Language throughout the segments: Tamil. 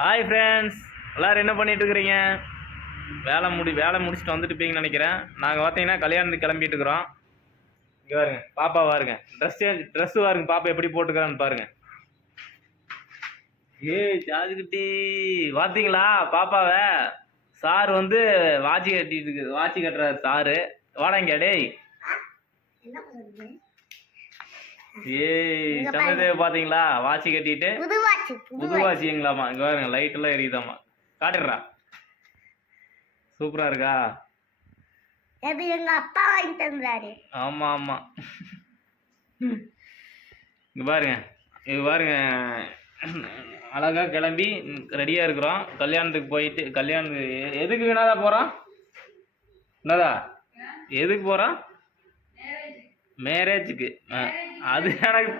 ஹாய் ஃப்ரெண்ட்ஸ் எல்லோரும் என்ன பண்ணிகிட்டு இருக்கிறீங்க? வேலை முடி வேலை முடிச்சுட்டு வந்துட்டுப்பீங்கன்னு நினைக்கிறேன். நாங்கள் பார்த்தீங்கன்னா கல்யாணத்துக்கு கிளம்பிட்டு இருக்கிறோம். இங்கே பாருங்க பாப்பா பாருங்க. ட்ரெஸ் சேஞ்ச் ட்ரெஸ் பாருங்க பாப்பா எப்படி போட்டுக்கிறான்னு பாருங்க. ஏய் சாதுக்குட்டி பார்த்தீங்களா பாப்பாவை? சார் வந்து வாட்சி கட்டிட்டு வாட்சி கட்டுறாரு சாரு. வாடங்க டேய். என்ன ஏய் சந்திரதேவ பார்த்தீங்களா? வாட்சி கட்டிட்டு புது வாட்சிங்களாமா இங்க பாருங்க லைட் எல்லாம் எரியுதாமா காட்டுறா. சூப்பரா இருக்கா? அது எங்க அப்பா வாங்கி தந்தாரு. ஆமா ஆமா. இங்க பாருங்க. இது பாருங்க. அழகா கிளம்பி ரெடியா இருக்கிறோம். கல்யாணத்துக்கு போயிட்டு கல்யாணத்துக்கு எதுக்கு என்னதா போறோம்? என்னதா? எதுக்கு போறோம்? மேரேஜுக்கு அது எனக்கு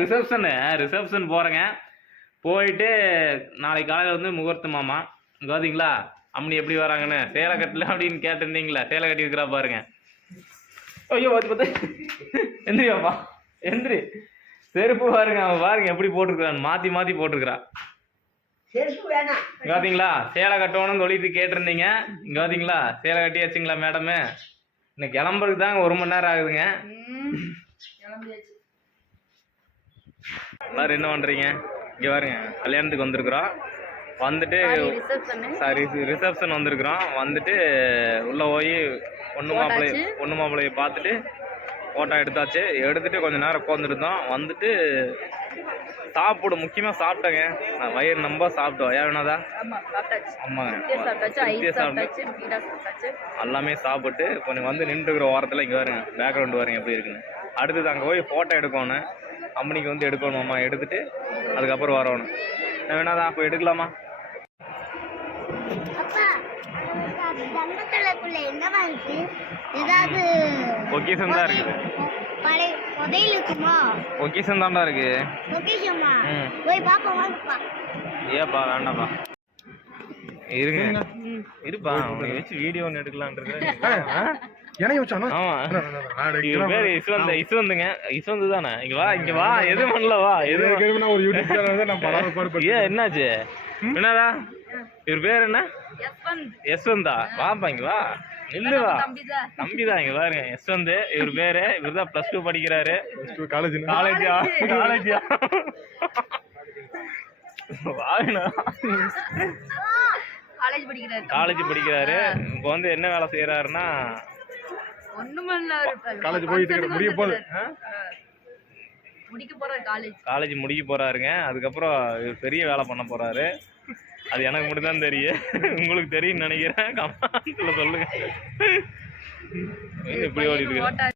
ரிசப்ஷனு ரிசப்ஷன் போகிறேங்க போயிட்டு நாளைக்கு காலையில் வந்து முகூர்த்த மாமா. இங்கே பார்த்தீங்களா அம்மனி எப்படி வராங்கன்னு. சேலை கட்டல அப்படின்னு கேட்டிருந்தீங்களா? சேலை கட்டி இருக்கிறா பாருங்க. ஐயோ பார்த்து பார்த்து. எந்திரியாப்பா. எந்திரி. செருப்பு பாருங்க அவன் பாருங்க எப்படி போட்டிருக்கிறான் மாற்றி மாற்றி போட்டிருக்கிறா. செருப்பு வேணாம். இங்க பாத்தீங்களா? சேலை கட்டணும்னு சொல்லிட்டு கேட்டிருந்தீங்க. இங்க பாத்தீங்களா? சேலை கட்டியாச்சுங்களா மேடமு இன்னைக்கு கிளம்புறதுக்கு தாங்க ஒரு மணி நேரம் ஆகுதுங்க. எல்லாரும் என்ன பண்றீங்க? இங்க பாருங்க கல்யாணத்துக்கு வந்திருக்கிறோம் வந்துட்டு சாரி ரிசப்ஷன் வந்திருக்கிறோம் வந்துட்டு உள்ள போய் பொண்ணு மாப்பிள்ளை பொண்ணு மாப்பிள்ளைய பார்த்துட்டு ஃபோட்டோ எடுத்தாச்சு. எடுத்துட்டு கொஞ்ச நேரம் உட்காந்துருந்தோம் வந்துட்டு சாப்பிடு முக்கியமாக சாப்பிட்டேங்க. நான் வயிறு நம்ப சாப்பிட்டோம். ஏன் வேணாதா ஆமாங்க. சாப்பிட்டாச்சு எல்லாமே சாப்பிட்டு கொஞ்சம் வந்து நின்றுக்கிற ஓரத்தில் இங்கே பாருங்க பேக்ரவுண்ட் பாருங்க எப்படி இருக்குன்னு. அடுத்தது அங்கே போய் ஃபோட்டோ எடுக்கணும் அம்மனிக்கு வந்து எடுக்கணுமாம்மா எடுத்துட்டு அதுக்கப்புறம் வரணும். என்ன வேணாதான் அப்போ எடுக்கலாமா பொக்கிஷன் தான் இருக்குது. புதையல் இருக்குமா? பொக்கிஷன் தான்டா இருக்கு. பொக்கிஷமா. போய் பாப்போம் வாங்கப்பா. ஏப்பா வேண்டாம்ப்பா இருங்க. இருப்பா உன்னை வச்சு வீடியோ ஒன்று எடுக்கலான்ட்டு எனக்கு வச்சானா? ஆமா. பேரு இஸ்வந்த் இஸ்வந்துங்க. இஸ்வந்து தானே? இங்க வா இங்க வா. எது பண்ணல வா. எது ஏற்கனவே ஒரு யூடியூப் சேனல் தான் நான் படாத பாடு ஏன் என்னாச்சு? என்னடா? இவர் பேர் என்ன? யஸ்வந்த். யஸ்வந்தா. வாப்பா இங்க வா. நில்லு வா தம்பிதான். தம்பிதான் இங்க பாருங்க. யஸ்வந்த் இவர் பேரு. இவர் தான் பிளஸ் டூ படிக்கிறாரு காலேஜ் காலேஜா காலேஜா காலேஜ் படிக்கிறாரு. காலேஜ் படிக்கிறாரு. இப்போ வந்து என்ன வேலை செய்யறாருன்னா காலேஜ் போயிட்டு முடிய போகுது. காலேஜ் காலேஜ் முடிக்க போறாருங்க. அதுக்கப்புறம் இவர் பெரிய வேலை பண்ண போறாரு. அது எனக்கு மட்டும்தான் தெரியும். உங்களுக்கு தெரியும் நினைக்கிறேன். கமெண்ட்ல சொல்லுங்க. இப்படி ஓடிட்டு